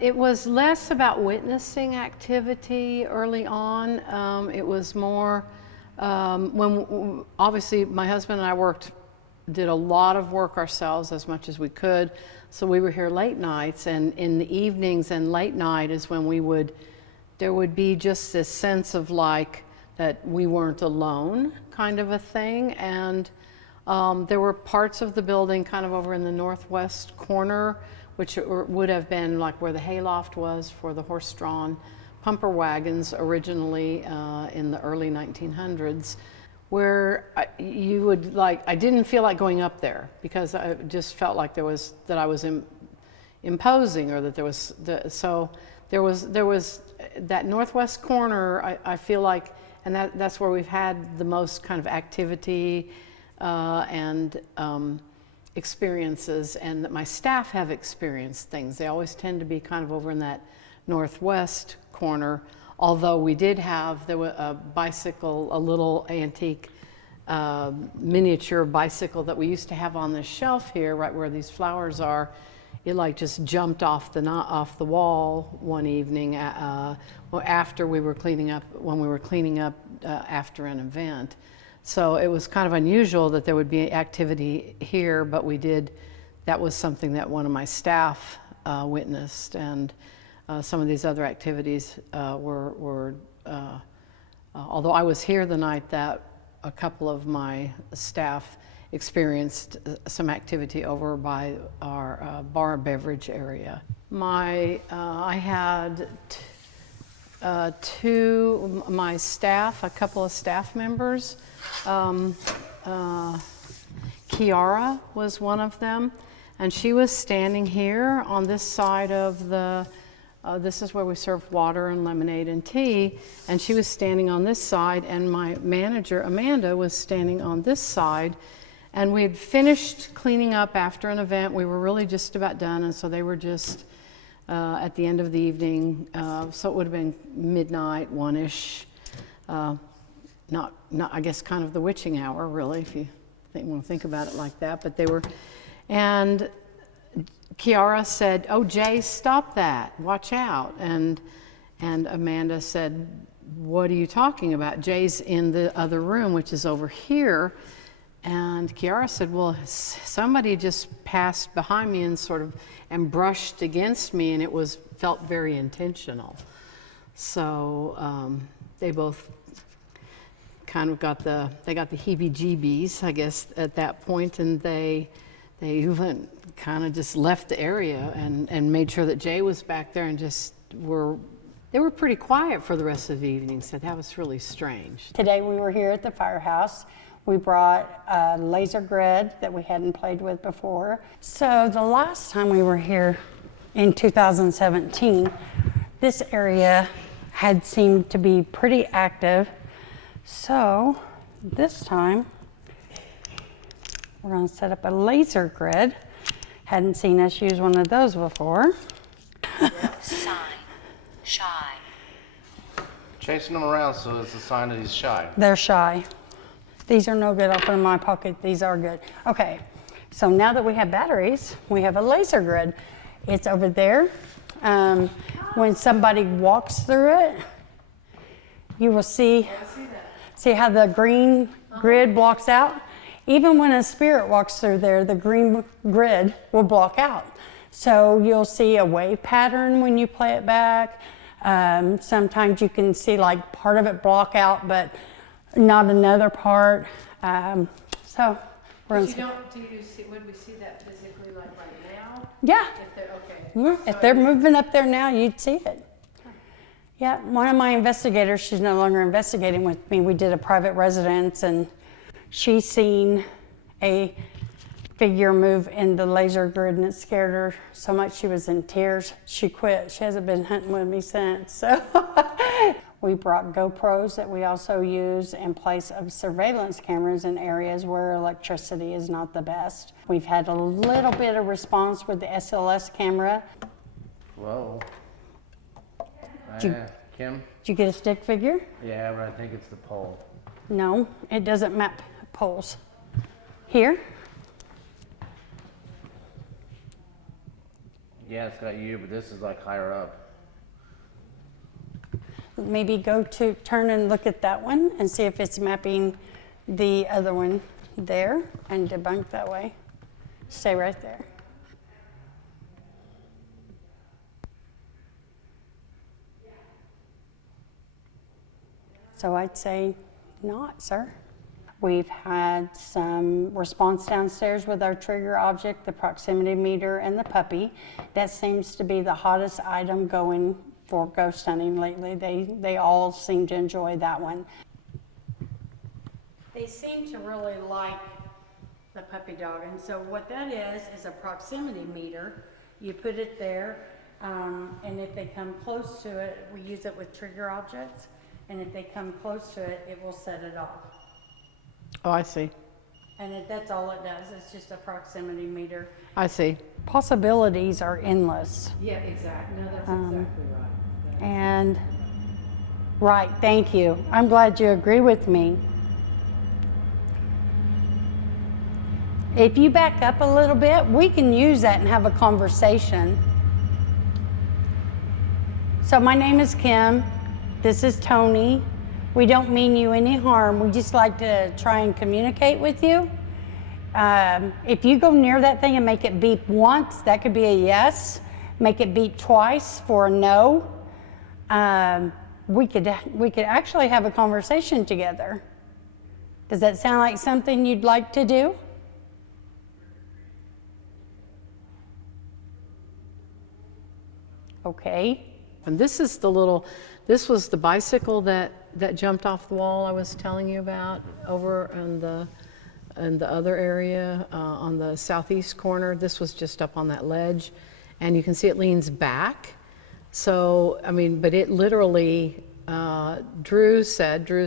It was less about witnessing activity early on. It was more when obviously my husband and I did a lot of work ourselves as much as we could. So we were here late nights, and in the evenings and late night is when there would be just this sense of like that we weren't alone kind of a thing. And there were parts of the building kind of over in the northwest corner, which would have been like where the hayloft was for the horse-drawn pumper wagons originally in the early 1900s, where I didn't feel like going up there because I just felt like I was imposing, or that there was that northwest corner. I feel like, and that's where we've had the most kind of activity and experiences, and that my staff have experienced things. They always tend to be kind of over in that northwest corner, although we did have, there was a bicycle, a little antique miniature bicycle that we used to have on the shelf here, right where these flowers are. It like just jumped off the wall one evening after we were cleaning up, after an event. So it was kind of unusual that there would be activity here, but that was something that one of my staff witnessed, and some of these other activities were although I was here the night that a couple of my staff experienced some activity over by our bar beverage area. I had my staff, a couple of staff members. Kiara was one of them, and she was standing here on this side of this is where we serve water and lemonade and tea, and she was standing on this side, and my manager Amanda was standing on this side, and we had finished cleaning up after an event. We were really just about done, and so they were just at the end of the evening, so it would have been midnight, one-ish. Not I guess kind of the witching hour, really, if you want to think about it like that. But they were, and Kiara said, "Oh, Jay, stop that! Watch out!" And Amanda said, "What are you talking about? Jay's in the other room, which is over here." And Kiara said, "Well, somebody just passed behind me and brushed against me, and it felt very intentional." So they both kind of got the heebie-jeebies, I guess, at that point, and they even kind of just left the area and made sure that Jay was back there, and they were pretty quiet for the rest of the evening. So that was really strange. Today we were here at the Firehouse. We brought a laser grid that we hadn't played with before. So the last time we were here in 2017, this area had seemed to be pretty active. So this time we're going to set up a laser grid. Hadn't seen us use one of those before. Sign. Shy. Chasing them around, so it's a sign that he's shy. They're shy. These are no good. I'll put them in my pocket. These are good. Okay, so now that we have batteries, we have a laser grid. It's over there. When somebody walks through it, you will see how the green grid blocks out? Even when a spirit walks through there, the green grid will block out. So you'll see a wave pattern when you play it back. Sometimes you can see like part of it block out, but not another part. So we're Would we see that physically like right now? Yeah. If they're okay. Yeah. If they're moving up there now, you'd see it. Yeah, one of my investigators, she's no longer investigating with me. We did a private residence, and she's seen a figure move in the laser grid, and it scared her so much she was in tears. She quit. She hasn't been hunting with me since. So we brought GoPros that we also use in place of surveillance cameras in areas where electricity is not the best. We've had a little bit of response with the SLS camera. Whoa. Kim? Did you get a stick figure? Yeah, but I think it's the pole. No, it doesn't map poles. Here? Yeah, it's got you, but this is like higher up. Maybe turn and look at that one and see if it's mapping the other one there and debunk that way. Stay right there. So I'd say not, sir. We've had some response downstairs with our trigger object, the proximity meter, and the puppy. That seems to be the hottest item going for ghost hunting lately. They all seem to enjoy that one. They seem to really like the puppy dog, and so what that is a proximity meter. You put it there, and if they come close to it, we use it with trigger objects, and if they come close to it, it will set it off. Oh, I see. And that's all it does. It's just a proximity meter. I see. Possibilities are endless. Yeah, exactly. No, that's exactly right. And, right, thank you. I'm glad you agree with me. If you back up a little bit, we can use that and have a conversation. So my name is Kim. This is Tony. We don't mean you any harm. We just like to try and communicate with you. If you go near that thing and make it beep once, that could be a yes. Make it beep twice for a no. We could actually have a conversation together. Does that sound like something you'd like to do? Okay. And this was the bicycle that jumped off the wall I was telling you about over in the other area on the southeast corner. This was just up on that ledge, and you can see it leans back. So, I mean, but it literally, Drew's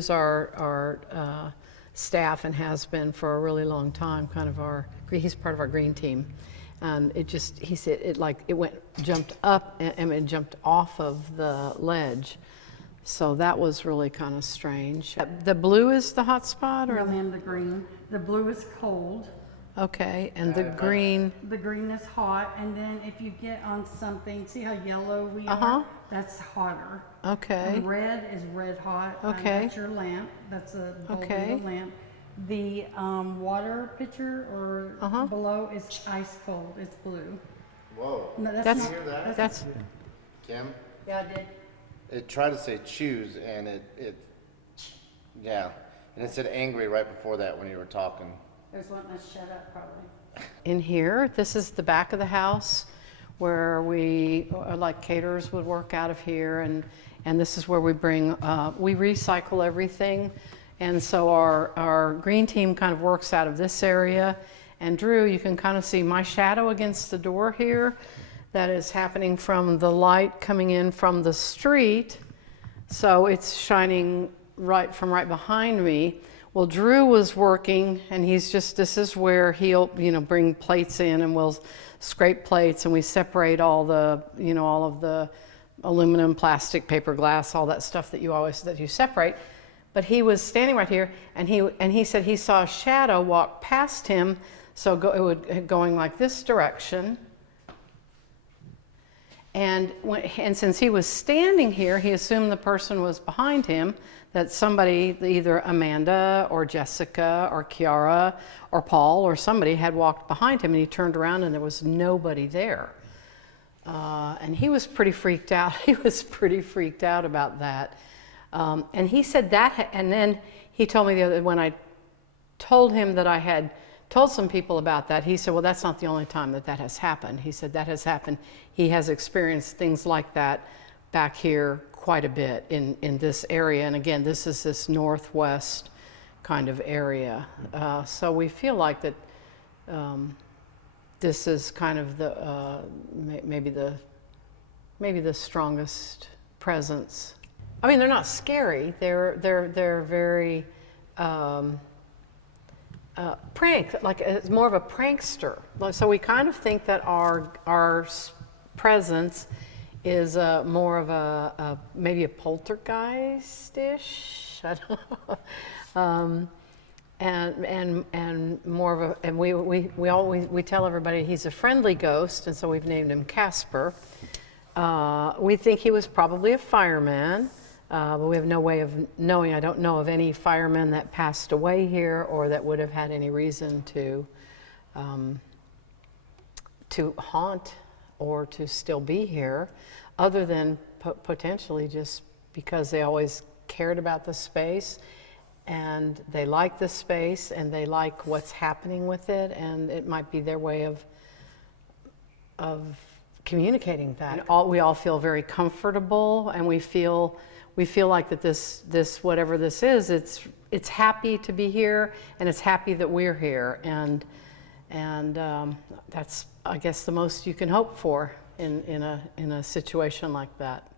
our staff and has been for a really long time, he's part of our green team. And he said it jumped up and it jumped off of the ledge. So that was really kind of strange. The blue is the hot spot, or? No, ma'am, the green. The blue is cold. Okay, and the green. The green is hot, and then if you get on something, see how yellow we Uh-huh. are? That's hotter. Okay. And red is red hot. Okay. That's your lamp. That's a bulb Okay. in the lamp. The water pitcher or Uh-huh. below is ice cold. It's blue. Whoa. No, That's not, that's Kim? yeah, I did. It tried to say choose, and yeah. And it said angry right before that when you were talking. There's one that's shut up probably. in here. This is the back of the house where like caterers would work out of here, and this is where we we recycle everything. And so our green team kind of works out of this area. And Drew, you can kind of see my shadow against the door here. That is happening from the light coming in from the street. So it's shining right behind me. Well, Drew was working, and this is where he'll, bring plates in, and we'll scrape plates, and we separate all of the aluminum, plastic, paper, glass, all that stuff that you separate. But he was standing right here, and he said he saw a shadow walk past him, going like this direction. And since he was standing here, he assumed the person was behind him, that somebody, either Amanda or Jessica or Kiara or Paul or somebody had walked behind him, and he turned around and there was nobody there. And he was pretty freaked out. He was pretty freaked out about that. And he said that, and then he told me when I told him that I had told some people about that, he said, well, that's not the only time that has happened. He said that has happened. He has experienced things like that back here quite a bit in this area. And again, this is this northwest kind of area. So we feel like that this is kind of maybe the strongest presence. I mean, they're not scary. They're very it's more of a prankster. So we kind of think that our presence is more of maybe a poltergeist-ish. I don't know. and more of a, and we tell everybody he's a friendly ghost, and so we've named him Casper. We think he was probably a fireman, but we have no way of knowing. I don't know of any firemen that passed away here or that would have had any reason to haunt or to still be here, other than potentially just because they always cared about the space and they like the space and they like what's happening with it, and it might be their way of communicating that. We all feel very comfortable, and we feel like that this whatever this is, it's happy to be here, and it's happy that we're here, and that's, I guess, the most you can hope for in a situation like that.